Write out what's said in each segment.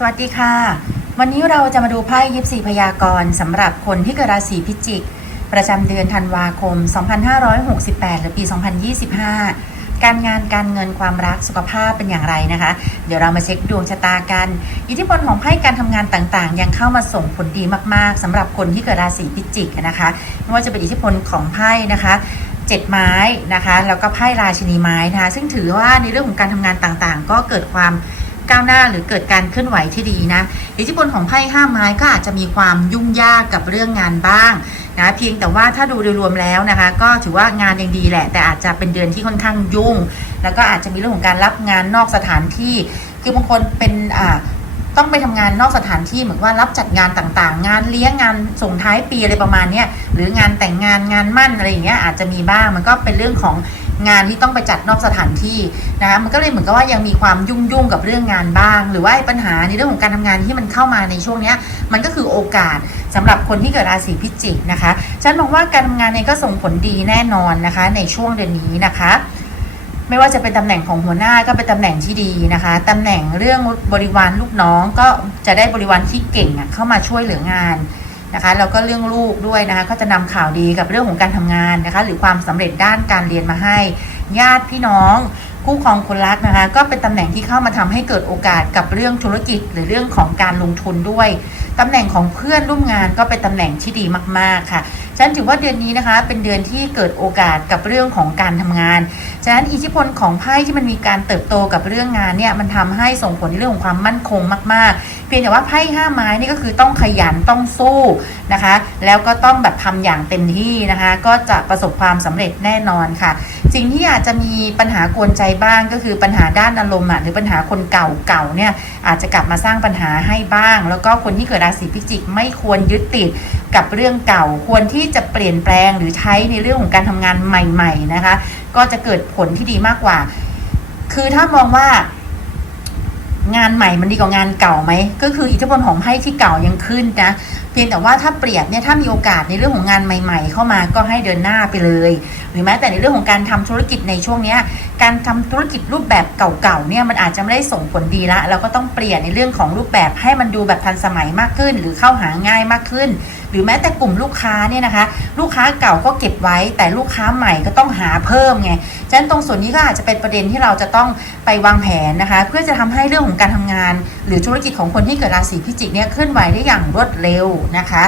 สวัสดีค่ะ วันนี้เราจะมาดูไพ่ยิปซีพยากรณ์สำหรับคนที่เกิดราศีพิจิก ประจำเดือนธันวาคม 2568 หรือปี 2025 การงานการเงินความรักสุขภาพเป็นอย่างไรนะคะ เดี๋ยวเรามาเช็คดวงชะตากัน อิทธิพลของไพ่การทำงานต่างๆ ยังเข้ามาส่งผลดีมากๆสำหรับคนที่เกิดราศีพิจิกนะคะไม่ว่าจะเป็นอิทธิพลของไพ่นะคะเจ็ดไม้นะคะแล้วก็ไพ่ราชินีไม้นะคะซึ่งถือว่าในเรื่องของการทำงานต่างๆ ก็เกิดความ ก้าวหน้าหรือเกิดการเคลื่อนไหวที่ดีนะอิทธิพลของไพ่ห้าไม้ก็อาจจะมีความยุ่งยากกับเรื่องงานบ้างนะเพียงแต่ว่าถ้าดูโดยรวมแล้วนะคะ ก็ถือว่างานยังดีแหละ แต่อาจจะเป็นเดือนที่ค่อนข้างยุ่ง แล้วก็อาจจะมีเรื่องของการรับงานนอกสถานที่ คือบางคนเป็นอ่าต้องไปทำงานนอกสถานที่เหมือนว่ารับจัดงานต่างๆ งานเลี้ยงงานส่งท้ายปีอะไรประมาณนี้หรืองานแต่งงานงานมั่นอะไรอย่างเงี้ยอาจจะมีบ้างมันก็เป็นเรื่องของ งานที่ต้องไปจัดนอกสถานที่นะคะมันก็เลยเหมือนกับว่ายังมีความยุ่งยุ่งๆกับเรื่องงานบ้าง หรือว่าปัญหาในเรื่องของการทำงานที่มันเข้ามาในช่วงนี้มันก็คือโอกาสสำหรับคนที่เกิดราศีพิจิกนะคะฉันมองว่าการทำงานเนี่ยก็ส่งผลดีแน่นอนนะคะ ในช่วงเดือนนี้นะคะไม่ว่าจะเป็นตำแหน่งของหัวหน้าก็เป็นตำแหน่งที่ดีนะคะตำแหน่งเรื่องบริวารลูกน้องก็จะได้บริวารที่เก่งอะเข้ามาช่วยเหลืองาน นะคะแล้วก็เรื่องลูกด้วยนะคะก็จะนำข่าวดีกับเรื่องของการทำงานนะคะ หรือความสำเร็จด้านการเรียนมาให้ ญาติพี่น้องคู่ครองคนรักนะคะ ก็เป็นตำแหน่งที่เข้ามาทำให้เกิดโอกาสกับเรื่องธุรกิจ หรือเรื่องของการลงทุนด้วย ตำแหน่งของเพื่อนร่วมงานก็เป็นตำแหน่งที่ดีมาก ๆ ค่ะ ฉันถือว่าเดือนนี้นะคะ เป็นเดือนที่เกิดโอกาสกับเรื่องของการทำงาน ฉะนั้นอิทธิพลของไพ่ที่มันมีการเติบโตกับเรื่องงานเนี่ยมันทำให้ส่งผลในเรื่องของความมั่นคงมาก ๆ เพียงแต่ว่าไพ่ห้าไม้นี่ก็คือต้องขยันต้องสู้นะคะ แล้วก็ต้องแบบทำอย่างเต็มที่นะคะ ก็จะประสบความสำเร็จแน่นอนค่ะ สิ่งที่อาจจะมีปัญหากวนใจบ้างก็คือปัญหาด้านอารมณ์หรือปัญหาคนเก่าๆเนี่ยอาจจะกลับมาสร้างปัญหาให้บ้าง แล้วก็คนที่เกิดราศีพิจิกไม่ควรยึดติดกับเรื่องเก่า ควรที่จะเปลี่ยนแปลงหรือใช้ในเรื่องของการทำงานใหม่ ๆนะคะ ก็จะเกิดผลที่ดีมากกว่า คือถ้ามองว่างานใหม่มันดีกว่างานเก่าไหม ก็คืออิทธิพลของไพ่ที่เก่ายังขึ้นนะ พียงแต่ว่าถ้าเปรียบเนี่ยถ้ามีโอกาสในเรื่องของงานใหม่ ๆ เข้ามาก็ให้เดินหน้าไปเลย หรือแม้แต่ในเรื่องของการทำธุรกิจในช่วงเนี้ยการทำธุรกิจรูปแบบเก่าๆเนี่ยมันอาจจะไม่ได้ส่งผลดีละเราก็ต้องเปลี่ยนในเรื่องของรูปแบบให้มันดูแบบทันสมัยมากขึ้น หรือเข้าหาง่ายมากขึ้น หรือแม้แต่กลุ่มลูกค้าเนี่ยนะคะ ลูกค้าเก่าก็เก็บไว้ แต่ลูกค้าใหม่ก็ต้องหาเพิ่มไงฉะนั้นตรงส่วนนี้ก็อาจจะเป็นประเด็นที่เราจะต้องไปวางแผนนะคะ เพื่อจะทำให้เรื่องของการทำงาน หรือธุรกิจของคนที่เกิดราศีพิจิกเนี่ยเคลื่อนไหวได้อย่างรวดเร็วนะคะ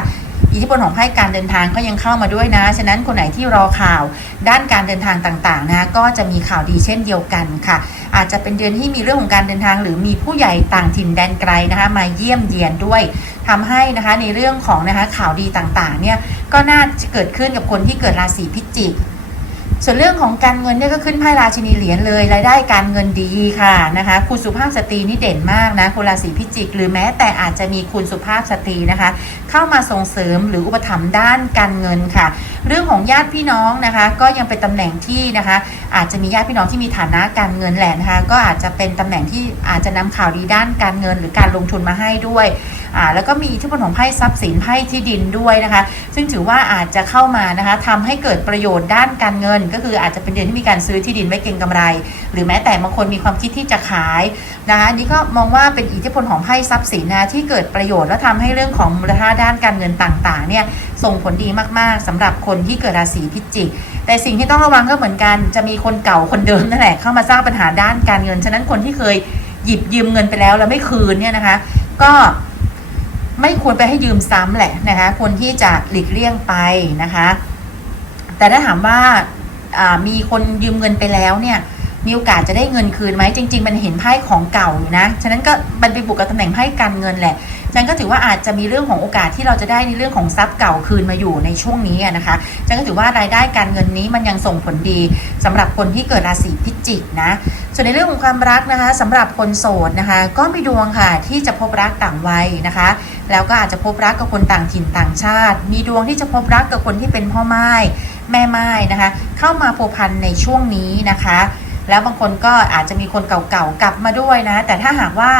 อิทธิพลของไพ่การเดินทางก็ยังเข้ามาด้วยนะ ฉะนั้นคนไหนที่รอข่าวด้านการเดินทางต่างๆนะก็จะมีข่าวดีเช่นเดียวกันค่ะ อาจจะเป็นเดือนที่มีเรื่องของการเดินทาง หรือมีผู้ใหญ่ต่างถิ่นแดนไกลนะคะมาเยี่ยมเยียนด้วยทำให้นะคะในเรื่องของนะคะข่าวดีต่างๆเนี่ยก็น่าจะเกิดขึ้นกับคนที่เกิดราศีพิจิก ส่วนเรื่องของการเงินเนี่ยก็ขึ้นไพ่ราชินีเหรียญเลยรายได้การเงินดีค่ะนะคะคุณสุภาพสตรีนี่เด่นมากนะคนราศีพิจิก หรือแม้แต่อาจจะมีคุณสุภาพสตรีนะคะ เข้ามาส่งเสริมหรืออุปถัมภ์ด้านการเงินค่ะ เรื่องของญาติพี่น้องนะคะ ก็ยังเป็นตำแหน่งที่นะคะ อาจจะมีญาติพี่น้องที่มีฐานะการเงินแหละนะคะ ก็อาจจะเป็นตำแหน่งที่อาจจะนำข่าวดีด้านการเงิน หรือการลงทุนมาให้ด้วยอ่าแล้วก็มีอิทธิพลของไพ่ทรัพย์สินไพ่ที่ดินด้วยนะคะ ซึ่งถือว่าอาจจะเข้ามานะคะทำให้เกิดประโยชน์ด้านการเงิน ก็คืออาจจะเป็นเดือนที่มีการซื้อที่ดินไว้เก็งกำไร หรือแม้แต่บางคนมีความคิดที่จะขายนะคะนนี้ก็มองว่าเป็นอิทธิพลของไพ่ทรัพย์สินนะที่เกิดประโยชน์และทำให้เรื่องของมูลค่าด้านการเงินต่างๆเนี่ย ส่งผลดีมากๆสำหรับคนที่เกิดราศีพิจิก แต่สิ่งที่ต้องระวังก็เหมือนกัน จะมีคนเก่าคนเดิมนั่นแหละเข้ามาสร้างปัญหาด้านการเงิน ฉะนั้นคนที่เคยหยิบยืมเงินไปแล้วแล้วไม่คืนเนี่ยนะคะ ก็ไม่ควรไปให้ยืมซ้ำแหละนะคะควรที่จะหลีกเลี่ยงไปนะคะ แต่ถ้าถามว่ามีคนยืมเงินไปแล้วเนี่ย มีโอกาสจะได้เงินคืนไหมจริง ๆ มันเห็นไพ่ของเก่าอยู่นะ ฉะนั้นก็มันไปบุกกับตำแหน่งไพ่การเงินแหละฉันก็ถือว่าอาจจะมีเรื่องของโอกาสที่เราจะได้ในเรื่องของทรัพย์เก่าคืนมาอยู่ในช่วงนี้นะคะฉันก็ถือว่ารายได้การเงินนี้มันยังส่งผลดีสำหรับคนที่เกิดราศีพิจิกนะ ส่วนในเรื่องของความรักนะคะสำหรับคนโสดนะคะ ก็มีดวงค่ะที่จะพบรักต่างวัยนะคะ แล้วก็อาจจะพบรักกับคนต่างถิ่นต่างชาติ มีดวงที่จะพบรักกับคนที่เป็นพ่อไม้แม่ไม้นะคะ เข้ามาผูกพันในช่วงนี้นะคะ แล้วบางคนก็อาจจะมีคนเก่าๆกลับมาด้วยนะ แต่ถ้าหากว่า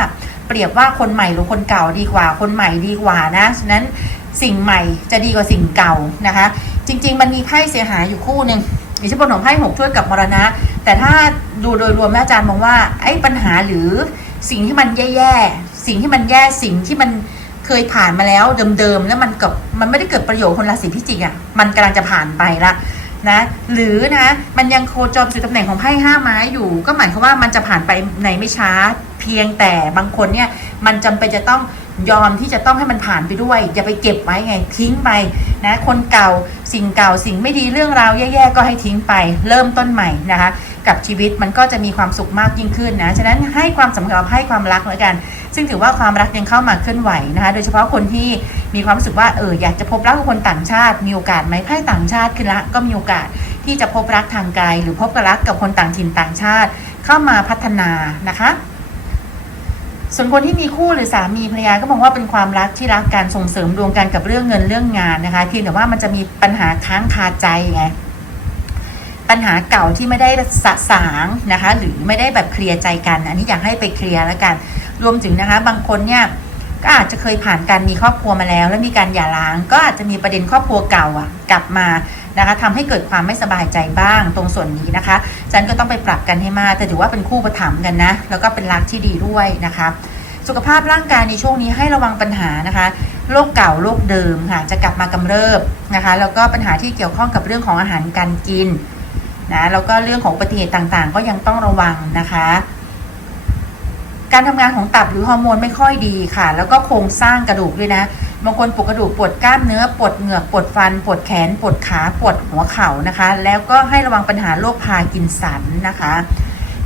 เปรียบว่าคนใหม่หรือคนเก่าดีกว่า คนใหม่ดีกว่านะฉะนั้นสิ่งใหม่จะดีกว่าสิ่งเก่านะคะ จริง ๆ มันมีไพ่เสียหายอยู่คู่หนึ่งอิทธิพลของไพ่หกถ้วยกับมรณะ แต่ถ้าดูโดยรวมแม่อาจารย์มองว่าไอ้ปัญหาหรือสิ่งที่มันแย่ๆสิ่งที่มันแย่สิ่งที่มันเคยผ่านมาแล้วเดิมๆแล้วมันกับมันไม่ได้เกิดประโยชน์คนราศีพิจิกอะมันกำลังจะผ่านไปละ นะหรือนะมันยังโคจรสู่ตำแหน่งของไพ่ห้าไม้อยู่ ก็หมายความว่ามันจะผ่านไปในไม่ช้า เพียงแต่บางคนเนี่ยมันจำเป็นจะต้องยอมที่จะต้องให้มันผ่านไปด้วย อย่าไปเก็บไว้ไงทิ้งไปนะคนเก่าสิ่งเก่าสิ่งไม่ดีเรื่องราวแย่ๆก็ให้ทิ้งไป เริ่มต้นใหม่นะคะ กับชีวิตมันก็จะมีความสุขมากยิ่งขึ้นนะ ฉะนั้นให้ความสำคัญกับให้ความรักแล้วกัน ซึ่งถือว่าความรักยังเข้ามาเคลื่อนไหวนะคะ โดยเฉพาะคนที่มีความรู้สึกว่าเอออยากจะพบรักกับคนต่างชาติ มีโอกาสไหมไพ่ต่างชาติคือละก็มีโอกาสที่จะพบรักทางไกลหรือพบกับรักกับคนต่างถิ่นต่างชาติ เข้ามาพัฒนานะคะส่วนคนที่มีคู่หรือสามีภรรยาก็มองว่าเป็นความรักที่รักการส่งเสริมดวงกันกับเรื่องเงินเรื่องงานนะคะเพียงแต่ว่ามันจะมีปัญหาค้างคาใจไง ปัญหาเก่าที่ไม่ได้สะสางนะคะ หรือไม่ได้แบบเคลียร์ใจกัน อันนี้อยากให้ไปเคลียร์แล้วกัน รวมถึงนะคะ บางคนเนี่ยก็อาจจะเคยผ่านการมีครอบครัวมาแล้ว แล้วมีการหย่าร้าง ก็อาจจะมีประเด็นครอบครัวเก่าอะ กลับมานะคะทำให้เกิดความไม่สบายใจบ้างตรงส่วนนี้นะคะจันก็ต้องไปปรับกันให้มากแต่ถือว่าเป็นคู่ประถมกันนะ แล้วก็เป็นรักที่ดีด้วยนะคะสุขภาพร่างกายในช่วงนี้ให้ระวังปัญหานะคะโรคเก่าโรคเดิมค่ะจะกลับมากำเริบนะคะ แล้วก็ปัญหาที่เกี่ยวข้องกับเรื่องของอาหารการกิน นะแล้วก็เรื่องของอุบัติเหตุต่างๆ ก็ยังต้องระวังนะคะ การทำงานของตับหรือฮอร์โมนไม่ค่อยดีค่ะ แล้วก็โครงสร้างกระดูกด้วยนะบางคนปวดกระดูกปวดกล้ามเนื้อปวดเหงือกปวดฟันปวดแขนปวดขาปวดหัวเข่านะคะ แล้วก็ให้ระวังปัญหาโรคพากินสันนะคะ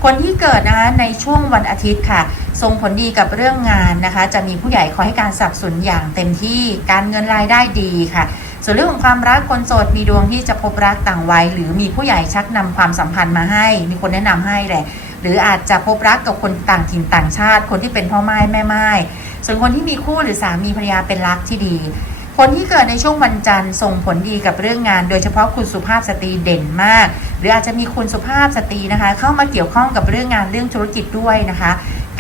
คนที่เกิดนะคะในช่วงวันอาทิตย์ค่ะส่งผลดีกับเรื่องงานนะคะ จะมีผู้ใหญ่คอยให้การสนับสนุนอย่างเต็มที่การเงินรายได้ดีค่ะ ส่วนเรื่องของความรักคนโสดมีดวงที่จะพบรักต่างวัย หรือมีผู้ใหญ่ชักนำความสัมพันธ์มาให้ มีคนแนะนำให้แหละ หรืออาจจะพบรักกับคนต่างถิ่นต่างชาติ คนที่เป็นพ่อไม้แม่ไม้ส่วนคนที่มีคู่หรือสามีภรรยาเป็นรักที่ดี คนที่เกิดในช่วงวันจันทร์ส่งผลดีกับเรื่องงาน โดยเฉพาะคุณสุภาพสตรีเด่นมาก หรืออาจจะมีคุณสุภาพสตรีนะคะ เข้ามาเกี่ยวข้องกับเรื่องงานเรื่องธุรกิจด้วยนะคะ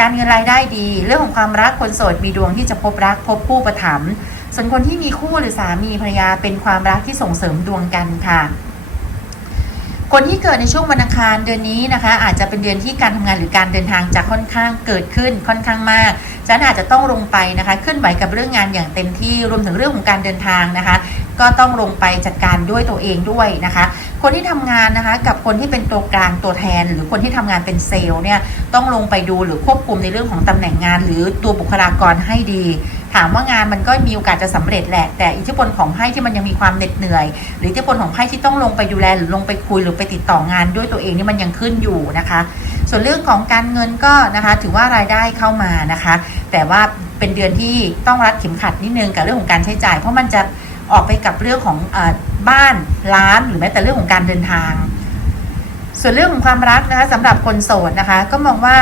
การเงินรายได้ดี เรื่องของความรักคนโสดมีดวงที่จะพบรักพบคู่ประถม ส่วนคนที่มีคู่หรือสามีภรรยาเป็นความรักที่ส่งเสริมดวงกันค่ะ คนที่เกิดในช่วงวันอังคารเดือนนี้นะคะ อาจจะเป็นเดือนที่การทำงานหรือการเดินทางจะค่อนข้างเกิดขึ้นค่อนข้างมากฉะนั้นอาจจะต้องลงไปนะคะเคลื่อนไหวกับเรื่องงานอย่างเต็มที่รวมถึงเรื่องของการเดินทางนะคะ ก็ต้องลงไปจัดการด้วยตัวเองด้วยนะคะ คนที่ทำงานนะคะกับคนที่เป็นตัวกลางตัวแทน หรือคนที่ทำงานเป็นเซลล์เนี่ยต้องลงไปดูหรือควบคุมในเรื่องของตำแหน่งงาน หรือตัวบุคลากรให้ดี ถามว่างานมันก็มีโอกาสจะสำเร็จแหละ แต่อิทธิพลของไพ่ที่มันยังมีความเหน็ดเหนื่อย หรืออิทธิพลของไพ่ที่ต้องลงไปดูแลหรือลงไปคุยหรือไปติดต่องานด้วยตัวเองนี่มันยังขึ้นอยู่นะคะ ส่วนเรื่องของการเงินก็นะคะ ถือว่ารายได้เข้ามานะคะ แต่ว่าเป็นเดือนที่ต้องรัดเข็มขัดนิดนึงกับเรื่องของการใช้จ่าย เพราะมันจะออกไปกับเรื่องของอบ้านร้านหรือแม้แต่เรื่องของการเดินทาง ส่วนเรื่องของความรักนะคะสำหรับคนโสดนะคะ ก็มองว่า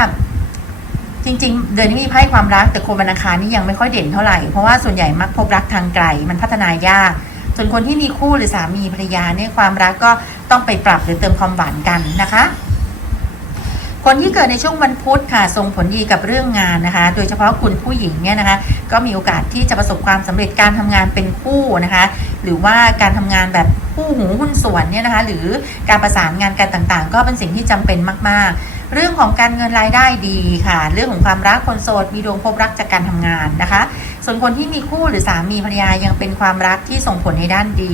จริง ๆ เดือนนี้มีไพ่ความรักแต่คนวันอังคารนี่ยังไม่ค่อยเด่นเท่าไหร่ เพราะว่าส่วนใหญ่มักพบรักทางไกล มันพัฒนายาก ส่วนคนที่มีคู่หรือสามีภรรยาเนี่ยความรักก็ต้องไปปรับหรือเติมความหวานกันนะคะ คนที่เกิดในช่วงวันพุธค่ะส่งผลดีกับเรื่องงานนะคะ โดยเฉพาะคุณผู้หญิงเนี่ยนะคะ ก็มีโอกาสที่จะประสบความสำเร็จการทำงานเป็นคู่นะคะ หรือว่าการทำงานแบบคู่หูหุ้นส่วนเนี่ยนะคะ หรือการประสานงานกันต่างๆ ก็เป็นสิ่งที่จำเป็นมาก ๆ เรื่องของการเงินรายได้ดีค่ะ เรื่องของความรักคนโสดมีดวงพบรักจากการทำงานนะคะ ส่วนคนที่มีคู่หรือสามีภรรยายังเป็นความรักที่ส่งผลในด้านดี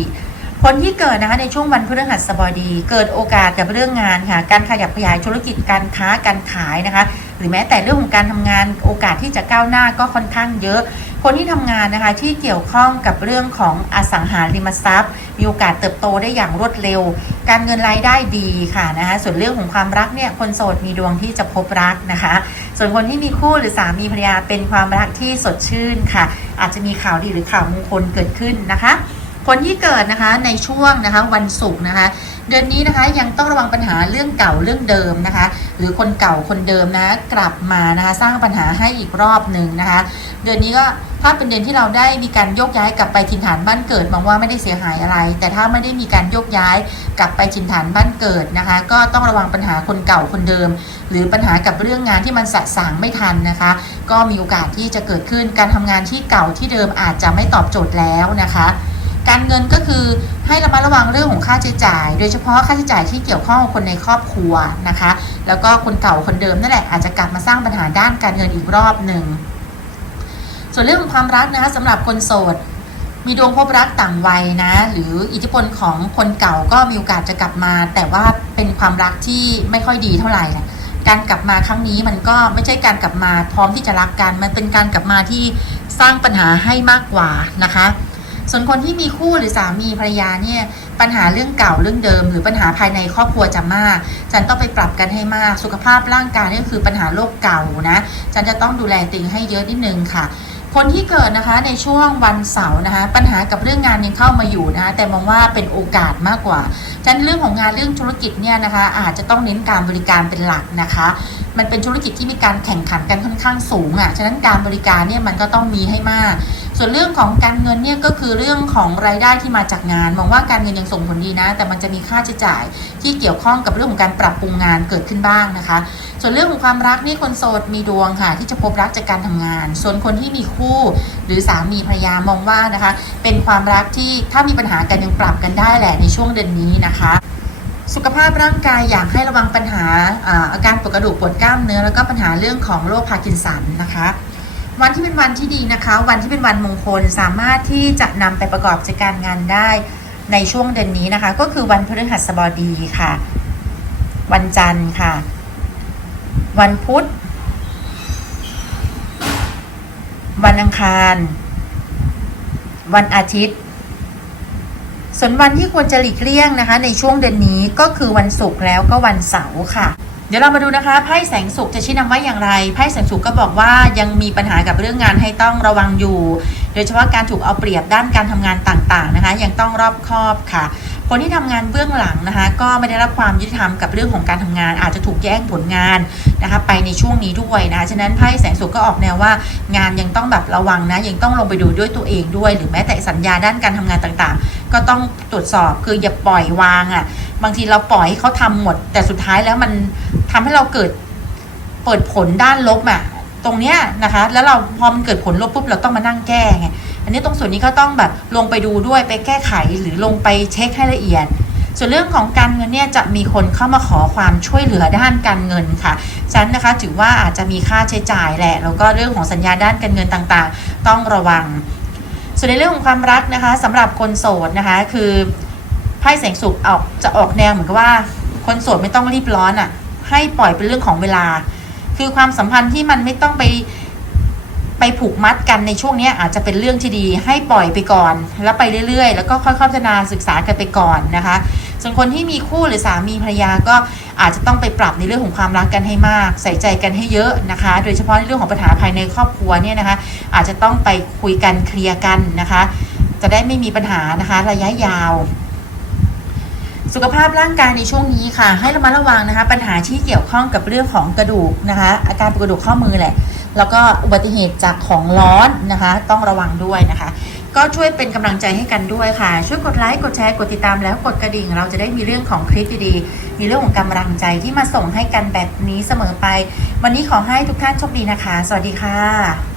คนที่เกิดนะคะในช่วงวันพฤหัสบดี เกิดโอกาสกับเรื่องงานค่ะ การขยับขยายธุรกิจการค้าการขายนะคะ หรือแม้แต่เรื่องของการทำงานโอกาสที่จะก้าวหน้าก็ค่อนข้างเยอะ คนที่ทำงานนะคะที่เกี่ยวข้องกับเรื่องของอสังหาริมทรัพย์ มีโอกาสเติบโตได้อย่างรวดเร็ว การเงินรายได้ดีค่ะนะคะส่วนเรื่องของความรักเนี่ยคนโสดมีดวงที่จะพบรักนะคะ ส่วนคนที่มีคู่หรือสามีภรรยาเป็นความรักที่สดชื่นค่ะ อาจจะมีข่าวดีหรือข่าวมงคลเกิดขึ้นนะคะ คนที่เกิดนะคะในช่วงนะคะวันศุกร์นะคะ เดือนนี้นะคะยังต้องระวังปัญหาเรื่องเก่าเรื่องเดิมนะคะ หรือคนเก่าคนเดิมนะกลับมานะคะสร้างปัญหาให้อีกรอบหนึ่งนะคะ เดือนนี้ก็ถ้าเป็นเดือนที่เราได้มีการโยกย้ายกลับไปถิ่นฐานบ้านเกิดมองว่าไม่ได้เสียหายอะไร แต่ถ้าไม่ได้มีการโยกย้ายกลับไปถิ่นฐานบ้านเกิดนะคะ ก็ต้องระวังปัญหาคนเก่าคนเดิม หรือปัญหากับเรื่องงานที่มันสะสางไม่ทันนะคะ ก็มีโอกาสที่จะเกิดขึ้นการทำงานที่เก่าที่เดิมอาจจะไม่ตอบโจทย์แล้วนะคะ การเงินก็คือให้ระมัดระวังเรื่องของค่าใช้จ่าย โดยเฉพาะค่าใช้จ่ายที่เกี่ยวข้องกับคนในครอบครัวนะคะ แล้วก็คนเก่าคนเดิมนั่นแหละอาจจะกลับมาสร้างปัญหาด้านการเงินอีกรอบหนึ่ง ส่วนเรื่องของความรักนะคะสำหรับคนโสด มีดวงพบรักต่างวัยนะ หรืออิทธิพลของคนเก่าก็มีโอกาสจะกลับมา แต่ว่าเป็นความรักที่ไม่ค่อยดีเท่าไหร่แหละการกลับมาครั้งนี้มันก็ไม่ใช่การกลับมาพร้อมที่จะรักกัน มันเป็นการกลับมาที่สร้างปัญหาให้มากกว่านะคะ ส่วนคนที่มีคู่หรือสามีภรรยาเนี่ยปัญหาเรื่องเก่าเรื่องเดิม หรือปัญหาภายในครอบครัวจะมากฉันต้องไปปรับกันให้มาก สุขภาพร่างกายนี่คือปัญหาโรคเก่านะฉันจะต้องดูแลตัวเองให้เยอะนิดนึงค่ะคนที่เกิดนะคะในช่วงวันเสาร์นะคะ ปัญหากับเรื่องงานยังเข้ามาอยู่นะคะแต่มองว่าเป็นโอกาสมากกว่าฉะนั้นเรื่องของงานเรื่องธุรกิจเนี่ยนะคะ อาจจะต้องเน้นการบริการเป็นหลักนะคะ มันเป็นธุรกิจที่มีการแข่งขันกันค่อนข้างสูงอะ่ะฉะนั้นการบริการเนี่ยมันก็ต้องมีให้มาก ส่วนเรื่องของการเงินเนี่ยก็คือเรื่องของรายได้ที่มาจากงาน มองว่าการเงินยังส่งผลดีนะ แต่มันจะมีค่าใช้จ่ายที่เกี่ยวข้องกับเรื่องของการปรับปรุงงานเกิดขึ้นบ้างนะคะ ส่วนเรื่องของความรักนี่คนโสดมีดวงค่ะ ที่จะพบรักจากการทำงาน ส่วนคนที่มีคู่ หรือสามีภรรยามองว่านะคะ เป็นความรักที่ถ้ามีปัญหากันยังปรับกันได้แหละในช่วงเดือนนี้นะคะสุขภาพร่างกายอยากให้ระวังปัญหาอ่าอาการปวดกระดูกปวดกล้ามเนื้อแล้วก็ปัญหาเรื่องของโรคพาร์กินสันนะคะ วันที่เป็นวันที่ดีนะคะ วันที่เป็นวันมงคลสามารถที่จะนำไปประกอบกิจการงานได้ในช่วงเดือนนี้นะคะ ก็คือวันพฤหัสบดีค่ะ วันจันทร์ค่ะ วันพุธ วันอังคาร วันอาทิตย์ ส่วนวันที่ควรจะหลีกเลี่ยงนะคะ ในช่วงเดือนนี้ก็คือวันศุกร์แล้วก็วันเสาร์ค่ะ เดี๋ยวเรามาดูนะคะไพ่แสงสุขจะชี้นำว่าอย่างไรไพ่แสงสุขก็บอกว่ายังมีปัญหากับเรื่องงานให้ต้องระวังอยู่ โดยเฉพาะการถูกเอาเปรียบด้านการทำงานต่างๆนะคะ ยังต้องรอบคอบค่ะ คนที่ทำงานเบื้องหลังนะคะ ก็ไม่ได้รับความยุติธรรมกับเรื่องของการทำงาน อาจจะถูกแย่งผลงานนะคะไปในช่วงนี้ด้วยนะะฉะนั้นไพ่แสงสุขก็ออกแนวว่า งานยังต้องแบบระวังนะยังต้องลงไปดูด้วยตัวเองด้วย หรือแม้แต่สัญญาด้านการทำงานต่างๆ ก็ต้องตรวจสอบคืออย่าปล่อยวางอะ่ะบางทีเราปล่อยให้เขาทำหมด แต่สุดท้ายแล้วมัน ทำให้เราเกิดเปิดผลด้านลบอะ่ะตรงเนี้ยนะคะ แล้วเราพอมันเกิดผลลบปุ๊บเราต้องมานั่งแก้ไงอันนี้ตรงส่วนนี้ก็ต้องแบบลงไปดูด้วยไปแก้ไขหรือลงไปเช็คให้ละเอียด ส่วนเรื่องของการเงินเนี่ยจะมีคนเข้ามาขอความช่วยเหลือด้านการเงินค่ะฉันนะคะถือว่าอาจจะมีค่าใช้จ่ายแหละแล้วก็เรื่องของสัญญาด้านการเงินต่างๆ ต้องระวัง ส่วนในเรื่องของความรักนะคะสำหรับคนโสดนะคะคือไพ่แสงสุขออกจะออกแนวเหมือนกับว่า คนโสดไม่ต้องรีบร้อนอะ่ะ ให้ปล่อยเป็นเรื่องของเวลา คือความสัมพันธ์ที่มันไม่ต้องไปไปผูกมัดกันในช่วงนี้อาจจะเป็นเรื่องที่ดี ให้ปล่อยไปก่อน แล้วไปเรื่อยๆ แล้วก็ค่อยๆพัฒนาศึกษากันไปก่อนนะคะ ส่วนคนที่มีคู่หรือสามีภรรยาก็อาจจะต้องไปปรับในเรื่องของความรักกันให้มาก ใส่ใจกันให้เยอะนะคะ โดยเฉพาะในเรื่องของปัญหาภายในครอบครัวเนี่ยนะคะ อาจจะต้องไปคุยกันเคลียร์กันนะคะ จะได้ไม่มีปัญหานะคะ ระยะยาว สุขภาพร่างกายในช่วงนี้ค่ะ ให้ระมัดระวังนะคะ ปัญหาที่เกี่ยวข้องกับเรื่องของกระดูกนะคะ อาการปวดกระดูกข้อมือแหละ แล้วก็อุบัติเหตุจากของร้อนนะคะ ต้องระวังด้วยนะคะ ก็ช่วยเป็นกำลังใจให้กันด้วยค่ะ ช่วยกดไลค์กดแชร์กดติดตามแล้วกดกระดิ่ง เราจะได้มีเรื่องของคลิปดีๆมีเรื่องของกำลังใจที่มาส่งให้กันแบบนี้เสมอไป วันนี้ขอให้ทุกท่านโชคดีนะคะ สวัสดีค่ะ